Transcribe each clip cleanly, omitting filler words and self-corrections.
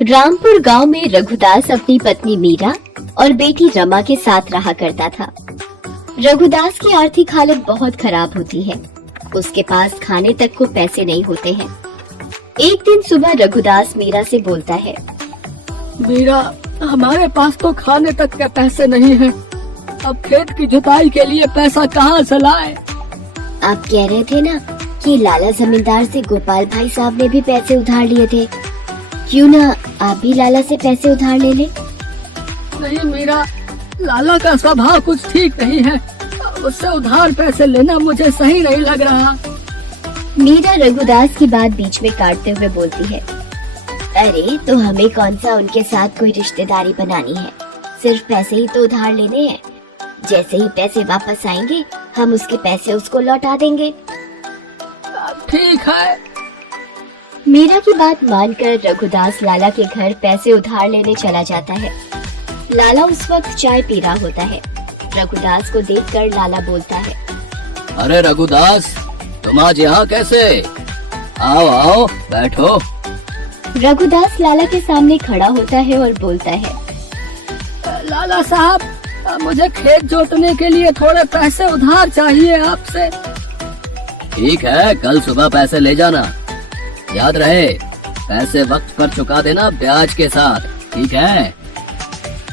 रामपुर गांव में रघुदास अपनी पत्नी मीरा और बेटी रमा के साथ रहा करता था। रघुदास की आर्थिक हालत बहुत खराब होती है। उसके पास खाने तक को पैसे नहीं होते हैं। एक दिन सुबह रघुदास मीरा से बोलता है, मीरा, हमारे पास तो खाने तक के पैसे नहीं हैं। अब खेत की जुताई के लिए पैसा कहाँ से लाए? आप कह रहे थे ना कि लाला जमींदार से गोपाल भाई साहब ने भी पैसे उधार लिए थे। क्यों ना आप भी लाला से पैसे उधार ले ले? नहीं मीरा, लाला का स्वभाव कुछ ठीक नहीं है। उससे उधार पैसे लेना मुझे सही नहीं लग रहा। मीरा रघुदास की बात बीच में काटते हुए बोलती है, अरे तो हमें कौन सा उनके साथ कोई रिश्तेदारी बनानी है, सिर्फ पैसे ही तो उधार लेने हैं। जैसे ही पैसे वापस आएंगे हम उसके पैसे उसको लौटा देंगे। ठीक है। मीरा की बात मानकर रघुदास लाला के घर पैसे उधार लेने चला जाता है। लाला उस वक्त चाय पी रहा होता है। रघुदास को देखकर लाला बोलता है, अरे रघुदास, तुम आज यहाँ कैसे? आओ आओ बैठो। रघुदास लाला के सामने खड़ा होता है और बोलता है, लाला साहब, मुझे खेत जोतने के लिए थोड़े पैसे उधार चाहिए आपसे। ठीक है, कल सुबह पैसे ले जाना। याद रहे, पैसे वक्त पर चुका देना ब्याज के साथ, ठीक है?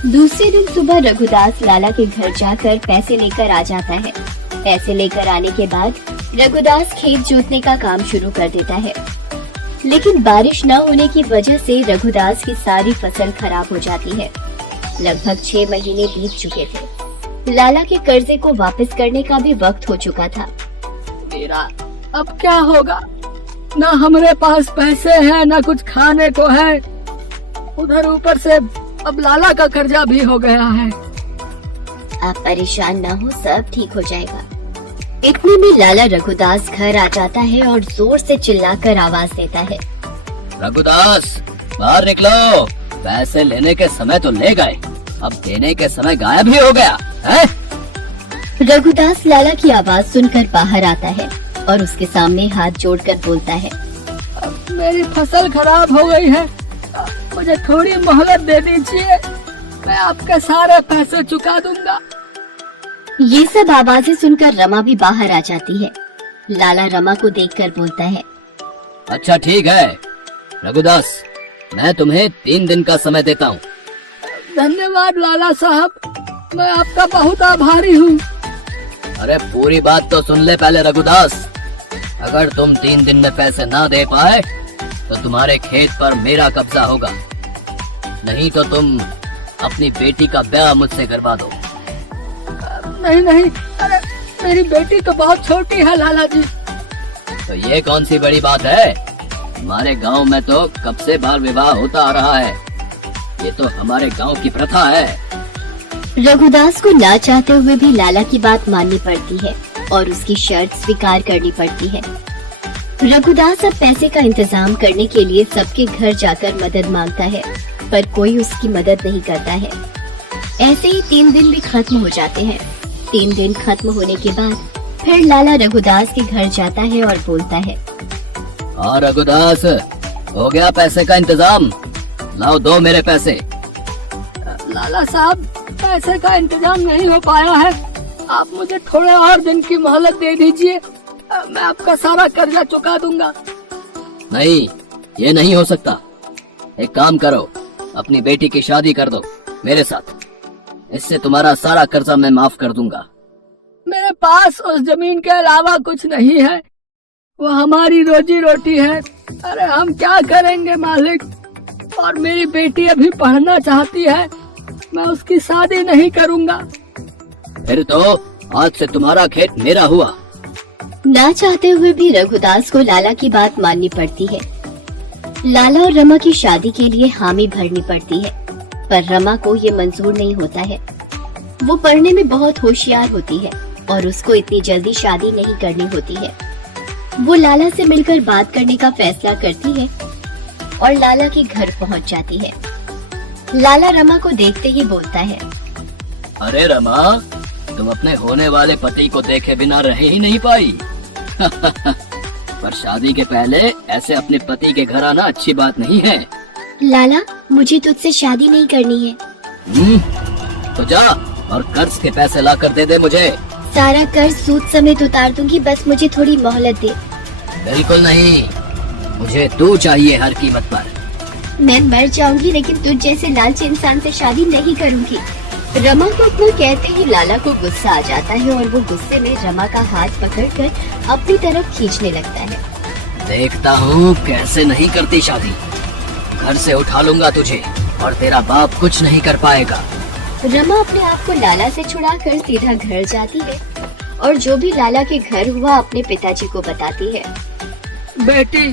दूसरे दिन सुबह रघुदास लाला के घर जाकर पैसे लेकर आ जाता है। पैसे लेकर आने के बाद रघुदास खेत जोतने का काम शुरू कर देता है, लेकिन बारिश न होने की वजह से रघुदास की सारी फसल खराब हो जाती है। लगभग 6 महीने बीत चुके थे। लाला के कर्जे को वापस करने का भी वक्त हो चुका था। मेरा अब क्या होगा? ना हमारे पास पैसे हैं, ना कुछ खाने को है। उधर ऊपर से अब लाला का कर्जा भी हो गया है। आप परेशान ना हो, सब ठीक हो जाएगा। इतने में लाला रघुदास घर आ जाता है और जोर से चिल्लाकर आवाज देता है, रघुदास, बाहर निकलो। पैसे लेने के समय तो ले गए, अब देने के समय गायब ही हो गया है? रघुदास लाला की आवाज सुनकर बाहर आता है और उसके सामने हाथ जोड़कर बोलता है, मेरी फसल खराब हो गई है, मुझे थोड़ी मोहलत दे दीजिए, मैं आपके सारे पैसे चुका दूंगा। ये सब आवाजें सुनकर रमा भी बाहर आ जाती है। लाला रमा को देखकर बोलता है, अच्छा ठीक है रघुदास, मैं तुम्हें 3 दिन का समय देता हूँ। धन्यवाद लाला साहब, मैं आपका बहुत आभारी हूँ। अरे पूरी बात तो सुन ले पहले रघुदास। अगर तुम 3 दिन में पैसे ना दे पाए तो तुम्हारे खेत पर मेरा कब्जा होगा, नहीं तो तुम अपनी बेटी का ब्याह मुझसे करवा दो। नहीं नहीं, अरे मेरी बेटी तो बहुत छोटी है लाला जी। तो ये कौन सी बड़ी बात है? हमारे गांव में तो कब से बाल विवाह होता आ रहा है। ये तो हमारे गांव की प्रथा है। रघुदास को ना चाहते हुए भी लाला की बात माननी पड़ती है और उसकी शर्त स्वीकार करनी पड़ती है। रघुदास अब पैसे का इंतजाम करने के लिए सबके घर जाकर मदद मांगता है, पर कोई उसकी मदद नहीं करता है। ऐसे ही 3 दिन भी खत्म हो जाते हैं। 3 दिन खत्म होने के बाद फिर लाला रघुदास के घर जाता है और बोलता है, हाँ रघुदास, हो गया पैसे का इंतजाम, लाओ दो मेरे पैसे। लाला साहब, पैसे का इंतजाम नहीं हो पाया है, आप मुझे थोड़े और दिन की मोहलत दे दीजिए, मैं आपका सारा कर्जा चुका दूंगा। नहीं, ये नहीं हो सकता। एक काम करो, अपनी बेटी की शादी कर दो मेरे साथ, इससे तुम्हारा सारा कर्जा मैं माफ कर दूंगा। मेरे पास उस जमीन के अलावा कुछ नहीं है, वो हमारी रोजी रोटी है। अरे हम क्या करेंगे मालिक? और मेरी बेटी अभी पढ़ना चाहती है, मैं उसकी शादी नहीं करूंगा। फिर तो आज से तुम्हारा खेत मेरा हुआ। ना चाहते हुए भी रघुदास को लाला की बात माननी पड़ती है। लाला और रमा की शादी के लिए हामी भरनी पड़ती है, पर रमा को ये मंजूर नहीं होता है। वो पढ़ने में बहुत होशियार होती है और उसको इतनी जल्दी शादी नहीं करनी होती है। वो लाला से मिलकर बात करने का फैसला करती है और लाला के घर पहुंच जाती है। लाला रमा को देखते ही बोलता है, अरे रमा, तुम अपने होने वाले पति को देखे बिना रह ही नहीं पाई। पर शादी के पहले ऐसे अपने पति के घर आना अच्छी बात नहीं है। लाला, मुझे तुझसे शादी नहीं करनी है। तो जा और कर्ज के पैसे ला कर दे दे मुझे। सारा कर्ज सूद समेत उतार दूंगी, बस मुझे थोड़ी मोहलत दे। बिल्कुल नहीं, मुझे तू चाहिए हर कीमत पर। मैं मर जाऊंगी लेकिन तुझ जैसे लालची इंसान से शादी नहीं करूंगी। रमा को इतना कहते ही लाला को गुस्सा आ जाता है और वो गुस्से में रमा का हाथ पकड़कर अपनी तरफ खींचने लगता है। देखता हूँ कैसे नहीं करती शादी। घर से उठा लूंगा तुझे और तेरा बाप कुछ नहीं कर पाएगा। रमा अपने आप को लाला से छुड़ाकर सीधा घर जाती है और जो भी लाला के घर हुआ अपने पिताजी को बताती है। बेटी,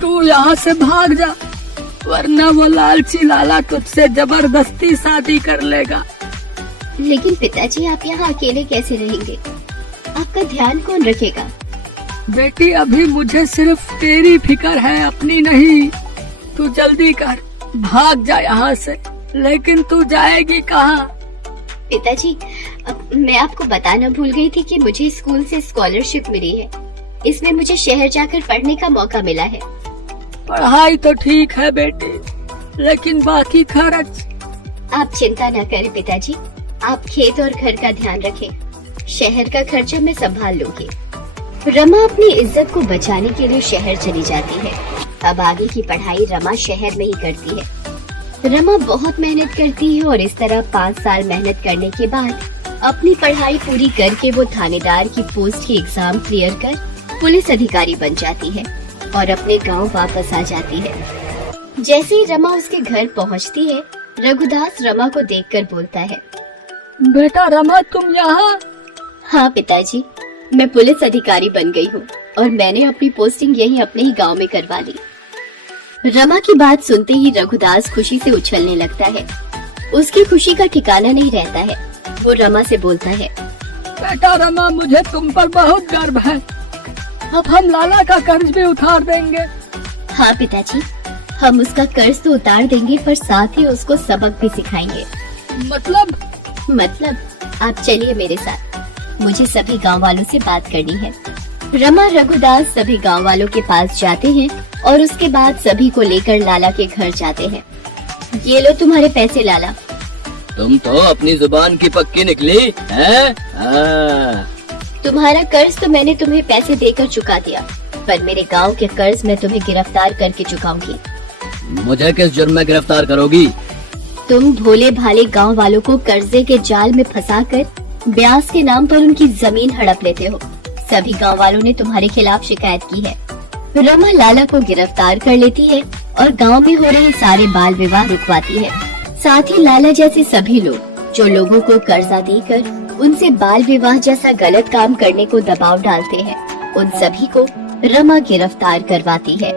तू यहाँ से भाग जा, वरना वो लालची लाला तुझसे जबरदस्ती शादी कर लेगा। लेकिन पिताजी, आप यहाँ अकेले कैसे रहेंगे? आपका ध्यान कौन रखेगा? बेटी, अभी मुझे सिर्फ तेरी फिक्र है, अपनी नहीं। तू जल्दी कर, भाग जा यहाँ से। लेकिन तू जाएगी कहाँ? पिताजी, मैं आपको बताना भूल गई थी कि मुझे स्कूल से स्कॉलरशिप मिली है। इसमें मुझे शहर जाकर पढ़ने का मौका मिला है। पढ़ाई तो ठीक है बेटी, लेकिन बाकी खर्च? आप चिंता न करें पिताजी, आप खेत और घर का ध्यान रखें। शहर का खर्चा मैं संभाल लूंगी। रमा अपनी इज्जत को बचाने के लिए शहर चली जाती है। अब आगे की पढ़ाई रमा शहर में ही करती है। रमा बहुत मेहनत करती है और इस तरह 5 साल मेहनत करने के बाद अपनी पढ़ाई पूरी करके वो थानेदार की पोस्ट की एग्जाम क्लियर कर पुलिस अधिकारी बन जाती है और अपने गांव वापस आ जाती है। जैसे ही रमा उसके घर पहुंचती है, रघुदास रमा को देखकर बोलता है। बेटा रमा, तुम यहाँ? हाँ पिताजी, मैं पुलिस अधिकारी बन गई हूँ और मैंने अपनी पोस्टिंग यही अपने ही गांव में करवा ली। रमा की बात सुनते ही रघुदास खुशी से उछलने लगता है। उसकी खुशी का ठिकाना नहीं रहता है। वो रमा से बोलता है। बेटा रमा, मुझे तुम पर बहुत गर्व है। अब हम लाला का कर्ज भी उतार देंगे। हाँ पिताजी, हम उसका कर्ज तो उतार देंगे पर साथ ही उसको सबक भी सिखाएंगे। मतलब आप चलिए मेरे साथ, मुझे सभी गांव वालों से बात करनी है। रमा रघुदास सभी गांव वालों के पास जाते हैं और उसके बाद सभी को लेकर लाला के घर जाते हैं। ये लो तुम्हारे पैसे लाला। तुम तो अपनी जुबान की पक्की निकली है? तुम्हारा कर्ज तो मैंने तुम्हें पैसे देकर चुका दिया, पर मेरे गांव के कर्ज मैं तुम्हें गिरफ्तार करके चुकाऊंगी। मुझे किस जुर्म में गिरफ्तार करोगी? तुम भोले भाले गांव वालों को कर्जे के जाल में फंसाकर ब्याज के नाम पर उनकी जमीन हड़प लेते हो। सभी गांव वालों ने तुम्हारे खिलाफ शिकायत की है। रमा लाला को गिरफ्तार कर लेती है और गांव में हो रहे सारे बाल विवाह रुकवाती है। साथ ही लाला जैसे सभी लोग जो लोगों को कर्जा देकर उनसे बाल विवाह जैसा गलत काम करने को दबाव डालते हैं, उन सभी को रमा गिरफ्तार करवाती है।